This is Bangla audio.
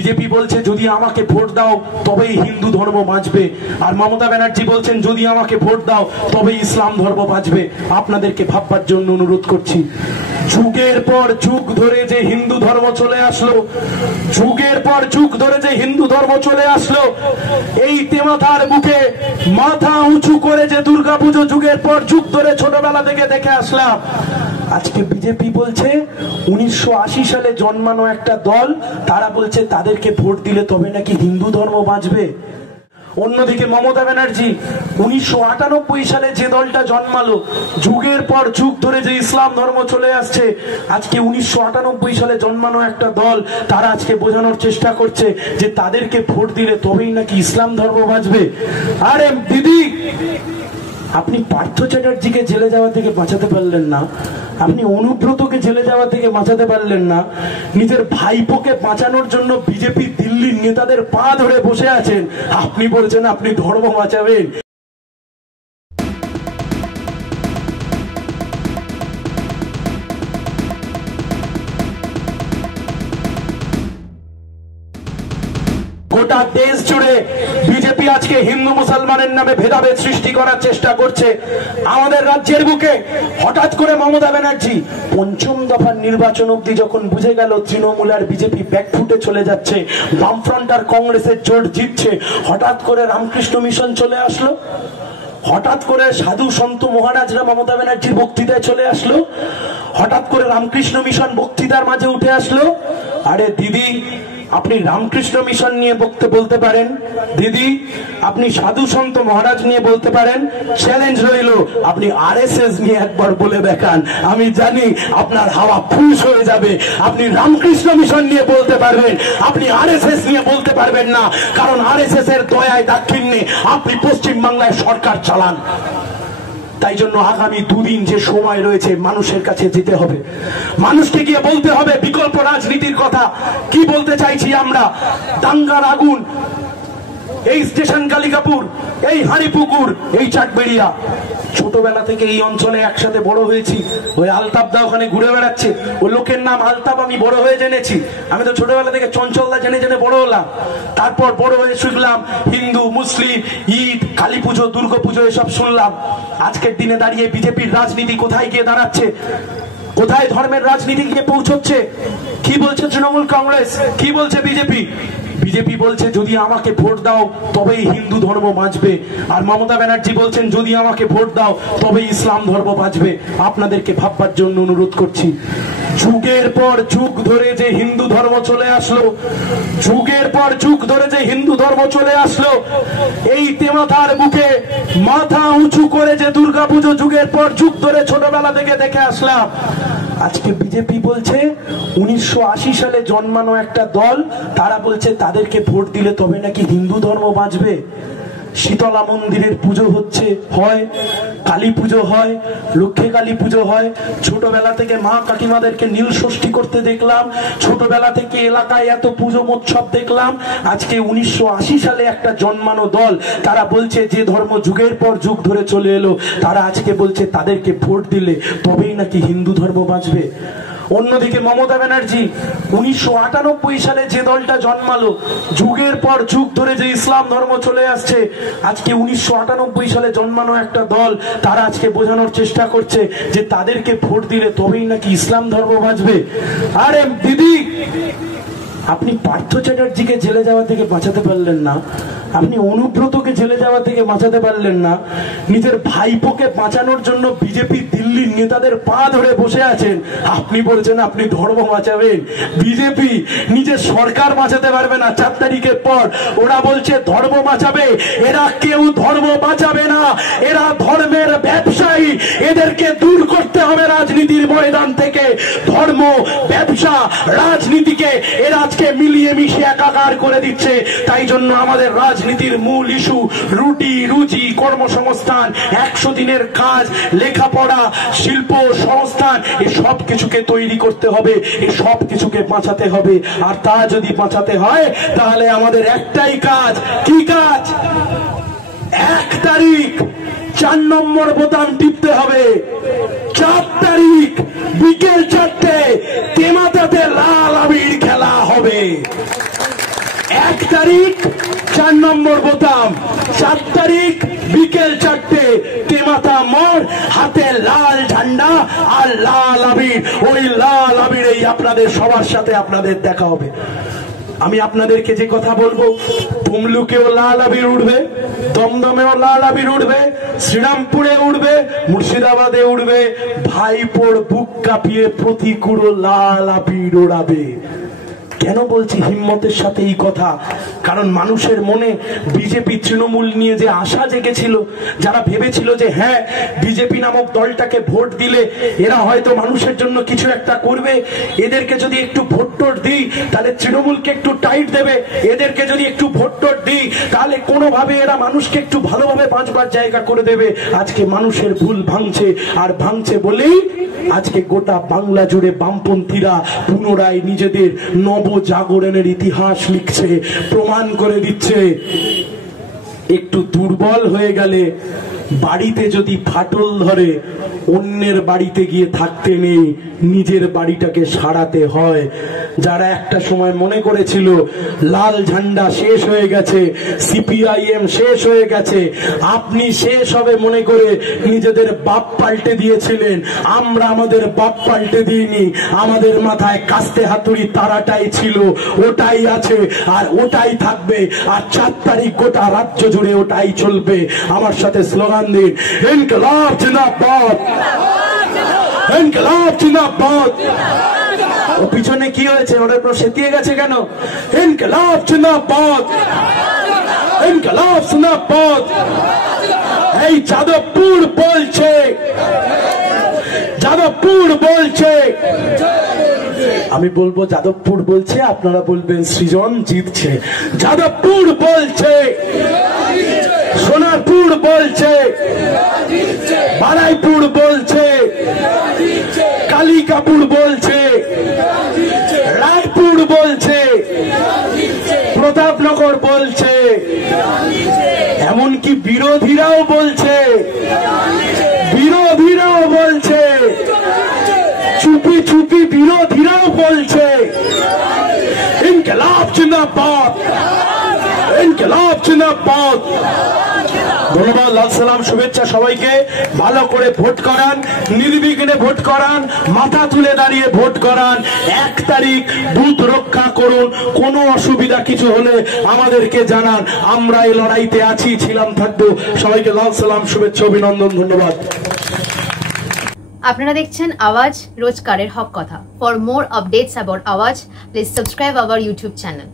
বিজেপি বলছে যদি আমাকে ভোট দাও তবেই হিন্দু ধর্ম বাঁচবে, আর মমতা ব্যানার্জি বলছেন যদি আমাকে ভোট দাও তবেই ইসলাম ধর্ম বাঁচবে। আপনাদেরকে ভাববার জন্য অনুরোধ করছি, যুগের পর যুগ ধরে যে হিন্দু ধর্ম চলে আসলো, যুগের পর যুগ ধরে যে হিন্দু ধর্ম চলে আসলো, এই তেমাথার বুকে মাথা উঁচু করে যে দুর্গাপুজো যুগের পর যুগ ধরে ছোটবেলা থেকে দেখে আসলাম, আজকে বিজেপি বলছে 1980 সালে জন্মানো একটা দল, তারা বলছে তাদেরকে ভোট দিলে তবে নাকি হিন্দু ধর্ম বাঁচবে। অন্যদিকে মমতা ব্যানার্জি 1998 সালে যে দলটা জন্মালো, যুগের পর যুগ ধরে যে ইসলাম ধর্ম চলে আসছে, আজকে 1998 সালে জন্মানো একটা দল, তারা আজকে বোঝানোর চেষ্টা করছে যে তাদেরকে ভোট দিলে তবেই নাকি ইসলাম ধর্ম বাঁচবে। আরে দিদি, আপনি পার্থ চ্যাটার্জিকে জেলে যাওয়া থেকে বাঁচাতে পারলেন না, আপনি অনুব্রতকে জেলে যাওয়া থেকে বাঁচাতে পারলেন না, নিজের ভাইপোকে বাঁচানোর জন্য বিজেপি দিল্লির নেতাদের পা ধরে বসে আছেন, আপনি বলছেন আপনি ধর্ম বাঁচাবেন। গোটা দেশ জুড়ে বিজেপি আজকে হিন্দু মুসলমানের নামে ভেদাভেদ সৃষ্টি করার চেষ্টা করছে। আমাদের রাজ্যের বুকে হঠাৎ করে মমতা ব্যানার্জি পঞ্চম দফার নির্বাচন অব্দি যখন বুঝে গেল তৃণমূল আর বিজেপি ব্যাকফুটে চলে যাচ্ছে, বামফ্রন্ট আর কংগ্রেসের জোট জিতছে, হঠাৎ করে রামকৃষ্ণ মিশন চলে আসলো, হঠাৎ করে সাধু সন্ত মহারাজরা মমতা ব্যানার্জির বক্তৃতায় চলে আসলো, হঠাৎ করে রামকৃষ্ণ মিশন বক্তৃতার মাঝে উঠে আসলো। আরে দিদি, আপনি রামকৃষ্ণ মিশন নিয়ে বলতে পারেন, দিদি আপনি সাধু সন্ত মহারাজ নিয়ে বলতে পারেন, চ্যালেঞ্জ রইল আপনি আরএসএস নিয়ে একবার বলে দেখান, আমি জানি আপনার হাওয়া ফুস হয়ে যাবে। আপনি রামকৃষ্ণ মিশন নিয়ে বলতে পারবেন, আপনি আরএসএস নিয়ে বলতে পারবেন না, কারণ আরএসএস এর দয়ায় দাক্ষিণ্যে আপনি পশ্চিম বাংলায় সরকার চালান। তাই জন্য আগামী দুদিন যে সময় রয়েছে মানুষের কাছে যেতে হবে, মানুষকে গিয়ে বলতে হবে বিকল্প রাজনীতির কথা। কি বলতে চাইছি আমরা? দাঙ্গার আগুন এই স্টেশন কালিকাপুর, এই হাড়িপুকুর, এই চাটবেড়িয়া, ছোটবেলা থেকে এই অঞ্চলে একসাথে বড় হয়েছি। ওই আলতাপ দা ওখানে ঘুরে বেড়াচ্ছে, ওই লোকের নাম আলতাপ আমি বড় হয়ে জেনেছি। আমি তো ছোটবেলা থেকে চঞ্চলদা জেনে জেনে বড় হলাম, তারপর বড় হয়ে শিখলাম হিন্দু মুসলিম ঈদ কালী পুজো দুর্গা পুজো এসব শুনলাম। আজকের দিনে দাঁড়িয়ে বিজেপির রাজনীতি কোথায় গিয়ে দাঁড়াচ্ছে, কোথায় ধর্মের রাজনীতি গিয়ে পৌঁছচ্ছে? কি বলছে তৃণমূল কংগ্রেস, কি বলছে বিজেপি? বিজেপি বলছে যদি আমাকে ভোট দাও তবেই হিন্দু ধর্ম বাঁচবে, আর মমতা ব্যানার্জি বলছেন যদি আমাকে ভোট দাও তবেই ইসলাম ধর্ম বাঁচবে। আপনাদেরকে ভাববার জন্য অনুরোধ করছি, যুগের পর যুগ ধরে যে হিন্দু ধর্ম চলে আসলো, যুগের পর যুগ ধরে যে হিন্দু ধর্ম চলে আসলো, এই তেমাথার বুকে মাথা উঁচু করে যে দুর্গাপুজো যুগের পর যুগ ধরে ছোটবেলা থেকে দেখে আসলাম, আজকে বিজেপি বলছে 1980 সালে জন্মানো একটা দল, তারা বলছে তাদেরকে ভোট দিলে তবে নাকি হিন্দু ধর্ম বাঁচবে। শীতলা মন্দিরের পুজো হচ্ছে, হয় কালী পুজো হয়, লক্ষ্মী কালী পুজো হয়, ছোটবেলা থেকে মা কাকিমাদেরকে নীল ষষ্ঠী করতে দেখলাম, ছোটবেলা থেকে এলাকায় এত পুজো উৎসব দেখলাম। আজকে 1980 সালে একটা জন্মানো দল, তারা বলছে যে ধর্ম যুগের পর যুগ ধরে চলে এলো, তারা আজকে বলছে তাদেরকে ভোট দিলে তবেই নাকি হিন্দু ধর্ম বাঁচবে। অন্যদিকে মমতা ব্যানার্জি 1998 সালে যে দলটা জন্মালো, যুগের পর যুগ ধরে যে ইসলাম ধর্ম চলে আসছে, আজকে 1998 সালে জন্মানো একটা দল, তারা আজকে বোঝানোর চেষ্টা করছে যে তাদেরকে ভোট দিলে তবেই নাকি ইসলাম ধর্ম বাঁচবে। আরে দিদি, আপনি পার্থ চ্যাটার্জিকে জেলে যাওয়া থেকে বাঁচাতে পারলেন না, আপনি অনুব্রতকে জেলে যাওয়া থেকে বাঁচাতে পারলেন না, নিজের ভাইপোকে বাঁচানোর জন্য বিজেপি দিল্লির নেতাদের পা ধরে বসে আছেন, আপনি বলছেন আপনি ধর্ম বাঁচাবেন। বিজেপি নিজের সরকার বাঁচাতে পারবে না 4 তারিখের পর, ওরা বলছে ধর্ম বাঁচাবে। এরা কেউ ধর্ম বাঁচাবে না, এরা ধর্মের ব্যবসায়ী, এদেরকে দূর করতে হবে রাজনীতির ময়দান থেকে। ধর্ম ব্যবসা রাজনীতিকে এরা আজকে মিলিয়ে মিশিয়ে একাকার করে দিচ্ছে। তাই জন্য আমাদের রাজনীতির মূল ইস্যু রুটি রুজি কর্মসংস্থান, 100 দিনের কাজ, লেখাপড়া, শিল্প সংস্থান, এই সব কিছুকে তৈরি করতে হবে, এই সব কিছুকে বাঁচাতে হবে। আর তা যদি বাঁচাতে হয় তাহলে আমাদের একটাই কাজ। কি কাজ? 1 তারিখ 4 নম্বর বোতাম টিপতে হবে। 4 তারিখ বিকেল 4টে তেমাথাতে লাল আবির খেলা হবে। 1 তারিখ 4 নম্বর বোতাম, 7 তারিখ বিকেল 4টে, তেমাথা মোড়, হাতে লাল ঝান্ডা আর লাল আবির। ওই লাল আবিরেই আপনাদের সবার সাথে আপনাদের দেখা হবে। আমি আপনাদেরকে যে কথা বলবো, তমলুকেও লাল আবির উঠবে, দমদমেও লাল আবির উঠবে, শ্রীরামপুরে উঠবে, মুর্শিদাবাদে উঠবে, ভাইপোর বুক কাঁপিয়ে প্রতিকুড়ো লাল আবির ওড়াবে। কেন বলছি হিম্মতের সাথে এই কথা? কারণ মানুষের মনে বিজেপি তৃণমূল নিয়ে যে আশা জেগেছিল, যারা ভেবেছিল যে হ্যাঁ বিজেপি নামক দলটাকে ভোট দিলে এরা হয়তো মানুষের জন্য কিছু একটা করবে, এদেরকে যদি একটু ভোট টোট দিই তাহলে তৃণমূলকে একটু টাইট দেবে, এদেরকে যদি একটু ভোট টোট দিই তাহলে কোনোভাবে এরা মানুষকে একটু ভালোভাবে বাঁচবার জায়গা করে দেবে। আজকে মানুষের ভুল ভাঙছে, আর ভাঙছে বলেই আজকে গোটা বাংলা জুড়ে বামপন্থীরা পুনরায় নিজেদের নবজাগরণের ইতিহাস লিখছে, প্রমাণ করে দিচ্ছে। একটু দুর্বল হয়ে গেলে, বাড়িতে যদি ফাটল ধরে, অন্যের বাড়িতে গিয়ে থাকতে নেই, নিজের বাড়িটাকে সারাতে হয়। যারা একটা সময় মনে করেছিল লাল ঝান্ডা শেষ হয়ে গেছে, সিপিআইএম শেষ হয়ে গেছে, আপনি শেষ হবে মনে করে নিজেদের বাপ পাল্টে দিয়েছিলেন। আমরা আমাদের বাপ পাল্টে দিইনি, আমাদের মাথায় কাস্তে হাতুড়ি তারাটাই ছিল, ওটাই আছে আর ওটাই থাকবে। আর 4 তারিখ গোটা রাজ্য জুড়ে ওটাই চলবে। আমার সাথে স্লোগান দিন, ইনকলাব জিন্দাবাদ, ইনকলাব জিন্দাবাদ। ও পিছনে কি হয়েছে? ওরা পুরো সেতিয়ে গেছে কেন? ইনকলাব জিন্দাবাদ, ইনকলাব জিন্দাবাদ। এই যাদবপুর বলছে, যাদবপুর বলছে, আমি বলবো যাদবপুর বলছে, আপনারা বলবেন সৃজন জিতছে। যাদবপুর বলছে, সোনারপুর বলছে, বারাইপুর বলছে, কালিকাপুর বলছে, রায়পুর বলছে, প্রতাপনগর বলছে, এমনকি বিরোধীরাও বলছে, বিরোধীরাও বলছে, চুপি চুপি বিরোধীরাও বলছে ইনকলাব জিন্দাবাদ, ইনকলাব জিন্দাবাদ। ধন্যবাদ, লাল সালাম, শুভেচ্ছা সবাইকে। ভালো করে ভোট করান, নির্বিঘ্নে ভোট করান, মাথা তুলে দাঁড়িয়ে ভোট করান। 1 তারিখ বুথ রক্ষা করুন। কোনো অসুবিধা কিছু হলে আমাদেরকে জানান, আমরা এই লড়াইতে আছি, ছিলাম, থাকবো। সবাইকে লাল সালাম, শুভেচ্ছা, অভিনন্দন, ধন্যবাদ। আপনারা দেখছেন আওয়াজ, রোজকারের হক কথা। ফর মোর আপডেটস অ্যাবাউট আওয়াজ, please subscribe our YouTube channel.